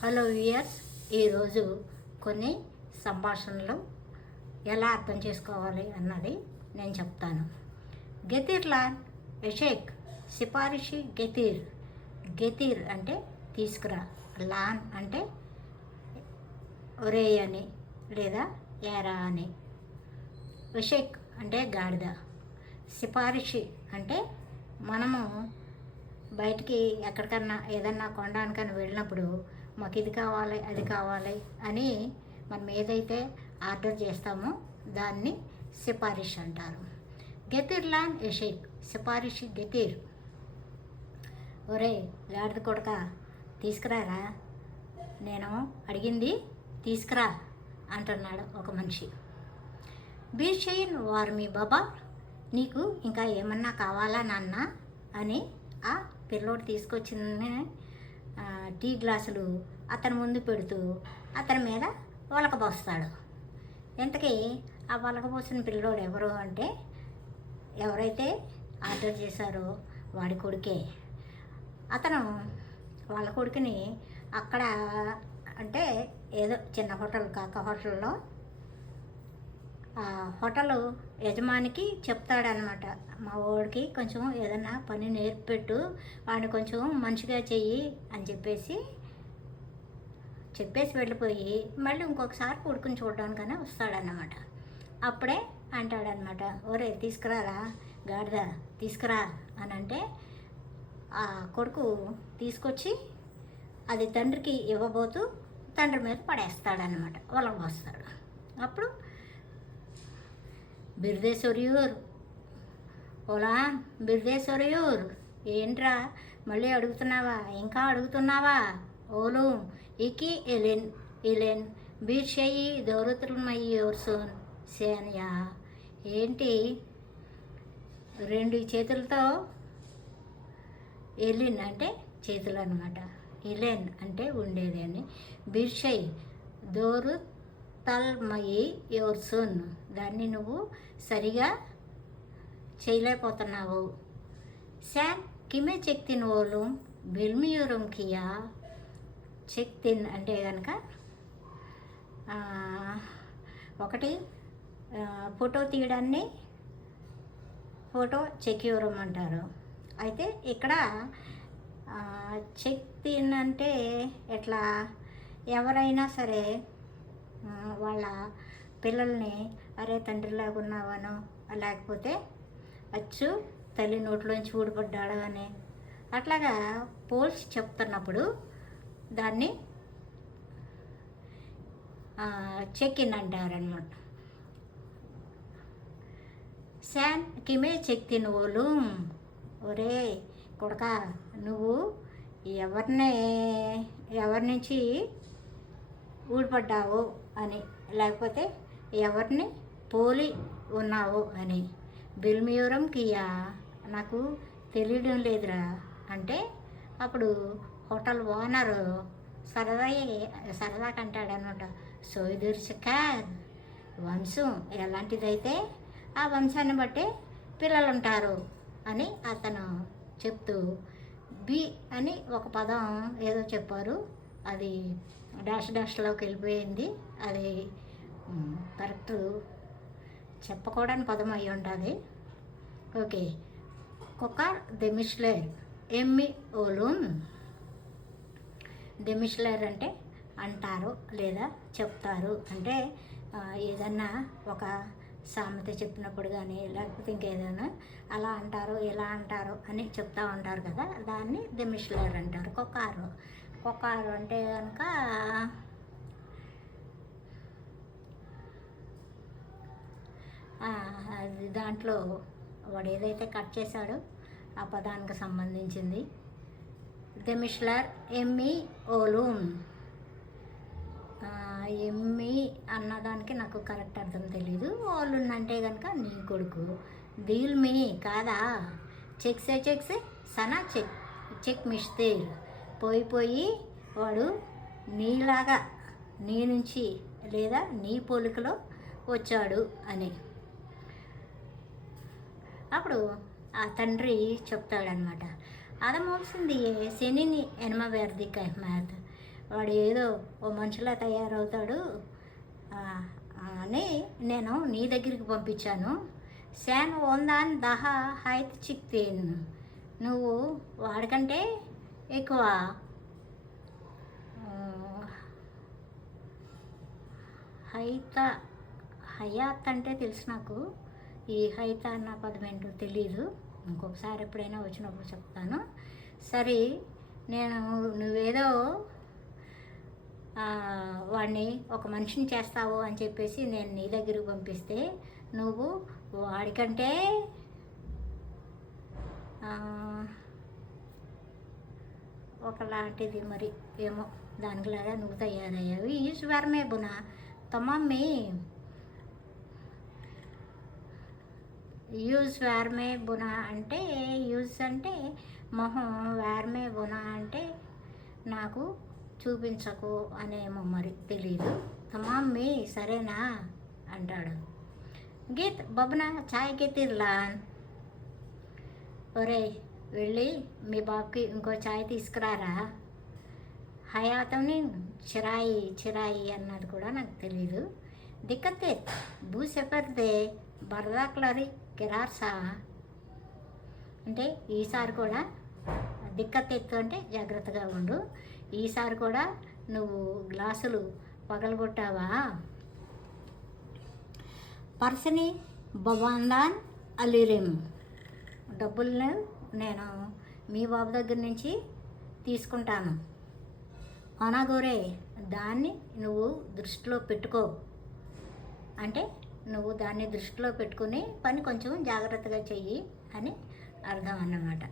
Hello viewers, ఈరోజు కొన్ని సంభాషణలు ఎలా అర్థం చేసుకోవాలి అన్నది నేను చెప్తాను. గెతిర్లాన్ ఎషేక్ సిపారిషి గెతిర్. గెతిర్ అంటే తీసుకురా, లాన్ అంటే ఒరే అని లేదా ఏరా అని, ఎషేక్ అంటే గాడిద, సిపారిషి అంటే మనము బయటికి ఎక్కడికన్నా ఏదన్నా కొనడానికని వెళ్ళినప్పుడు మాకు ఇది కావాలి అది కావాలి అని మనం ఏదైతే ఆర్డర్ చేస్తామో దాన్ని సిఫారిష్ అంటారు. గెతిర్లాన్ ఎషేక్ సిఫారిషి గెతిర్. ఒరే గాడిద కొడక తీసుకురారా, నేను అడిగింది తీసుకురా అంటున్నాడు ఒక మనిషి. బీర్షయిన్ వార్మి బాబా, నీకు ఇంకా ఏమన్నా కావాలా నాన్న అని ఆ పిల్లోడు తీసుకొచ్చిన టీ గ్లాసులు అతని ముందు పెడుతూ అతని మీద వలకబోస్తాడు. ఇంతకీ ఆ వలకబోసిన పిల్లోడు ఎవరు అంటే ఎవరైతే ఆర్డర్ చేశారో వాడి కొడుకే. అతను వాళ్ళ కొడుకుని అక్కడ అంటే ఏదో చిన్న హోటల్ కాక హోటల్లో హోటల్ యజమానికి చెప్తాడనమాట, మా వాడికి కొంచెం ఏదైనా పని నేర్పెట్టు, వాడిని కొంచెం మంచిగా చెయ్యి అని చెప్పేసి వెళ్ళిపోయి మళ్ళీ ఇంకొకసారి కొడుకుని చూడడానికనే వస్తాడన్నమాట. అప్పుడే అంటాడనమాట, ఒరే తీసుకురారా గాడిద తీసుకురా అని అంటే ఆ కొడుకు తీసుకొచ్చి అది తండ్రికి ఇవ్వబోతూ తండ్రి మీద పడేస్తాడనమాట, వాళ్ళకి వస్తాడు. అప్పుడు బిర్దేశ్వరియూర్, ఓలా బిర్దేశ్వరియూర్, ఏంట్రా మళ్ళీ అడుగుతున్నావా, ఇంకా అడుగుతున్నావా, ఓలు ఇకి ఎలెన్ ఇలెన్ బీర్షయి దౌరతుల్మయ్యోర్సోన్ సేనయా. ఏంటి రెండు చేతులతో, ఎలిన్ అంటే చేతులు అనమాట, ఇలెన్ అంటే ఉండేది అని, బీర్షయ్ దోరు తల్మయి యోర్సోన్ దాన్ని నువ్వు సరిగా చేయలేకపోతున్నావు. శాన్ కిమే చెక్తిన్ ఓలు బిల్మియూరం కియా. చెక్తిన్ అంటే కనుక ఒకటి ఫోటో తీయడాన్ని ఫోటో చెక్యూరం అంటారు. అయితే ఇక్కడ చెక్తిన్ అంటే ఎట్లా, ఎవరైనా సరే వాళ్ళ పిల్లల్ని అరే తండ్రిలాగా ఉన్నావనో లేకపోతే అచ్చు తల్లి నోట్లోంచి ఊడిపడ్డాడు అని అట్లాగా పోల్చి చెప్తున్నప్పుడు దాన్ని చెక్ ఇన్ అంటారనమాట. శాన్ కిమే చెక్ తినోలు, ఒరే కొడక నువ్వు ఎవరి నుంచి ఊడిపడ్డావు అని లేకపోతే ఎవరిని పోలి ఉన్నావు అని. బిల్మియూరం కియా, నాకు తెలియడం లేదురా అంటే అప్పుడు హోటల్ ఓనరు సరదాగా అంటాడనమాట, సోయిదుర్చకార్ వంశం ఎలాంటిదైతే ఆ వంశాన్ని బట్టే పిల్లలు ఉంటారు అని అతను చెప్తూ బి అని ఒక పదం ఏదో చెప్పారు, అది డాష్లోకి వెళ్ళిపోయింది, అది కరెక్ట్ చెప్పకూడని పదం అయి ఉంటుంది. ఓకే, కొకార్ దెమిష్లర్ ఎమ్మి ఓలున్. దెమిష్లర్ అంటే అంటారు లేదా చెప్తారు అంటే ఏదన్నా ఒక సామెత చెప్పినప్పుడు కానీ లేకపోతే ఇంకేదైనా అలా అంటారు ఇలా అంటారు అని చెప్తూ ఉంటారు కదా, దాన్ని దెమిష్లర్ అంటారు. కొకారు అంటే కనుక అది దాంట్లో వాడు ఏదైతే కట్ చేశాడో ఆ పదానికి సంబంధించింది. దెమిష్లర్ ఎమ్మి ఓలూన్. ఎమ్మి అన్నదానికి నాకు కరెక్ట్ అర్థం తెలీదు. ఓలున్ అంటే కనుక నీ కొడుకు. దీల్ మీ కాదా, చెక్సే సనా చెక్ మిష్తేర్, పోయి వాడు నీలాగా నీ నుంచి లేదా నీ పోలికలో వచ్చాడు అని. అప్పుడు ఆ తండ్రి చెప్తాడనమాట, అదమోల్సింది శనిని ఎనమవేర్ది కహ్మాత్, వాడు ఏదో ఓ మనిషిలా తయారవుతాడు అని నేను నీ దగ్గరికి పంపించాను. శాన్ వందాన్ దహా హైత్ చిక్తేన్, నువ్వు వాడికంటే ఎక్కువ హయాత్ అంటే తెలుసు నాకు, ఈ హైత అన్న పదం ఏంటో తెలీదు, ఇంకొకసారి ఎప్పుడైనా వచ్చినప్పుడు చెప్తాను. సరే, నువ్వేదో వాడిని ఒక మనిషిని చేస్తావు అని చెప్పేసి నేను నీ దగ్గరికి పంపిస్తే నువ్వు వాడికంటే ఒకలాంటిది మరి ఏమో దానిలాగా నువ్వు తయారయ్యావు. ఈశ్వరమే బునా తమమ్మి యూజ్ వేర్మే బునా అంటే యూజ్ అంటే మొహం, వేర్మే బునా అంటే నాకు చూపించకు అనేమో మరి తెలీదు. తమమ్మి సరేనా అంటాడు. గీత్ బొబనా ఛాయ్ గీతిర్లాన్, ఒరే వెళ్ళి మీ బాబుకి ఇంకో ఛాయ్ తీసుకురారా. హయాతని చిరాయి అన్నది కూడా నాకు తెలీదు. దిక్కతే భూ సెపర్దే బరదాక్లరి కిరార్సా అంటే ఈసారి కూడా దిక్కతెత్తు అంటే జాగ్రత్తగా ఉండు, ఈసారి కూడా నువ్వు గ్లాసులు పగలగొట్టావా. పర్సని బవాందాన్ అలిరిమ్, డబ్బులను నేను మీ బాబు దగ్గర నుంచి తీసుకుంటాను. అనగోరే దాన్ని నువ్వు దృష్టిలో పెట్టుకో అంటే నువ్వు దాన్ని దృష్టిలో పెట్టుకుని పని కొంచెం జాగ్రత్తగా చెయ్యి అని అర్థం అన్నమాట.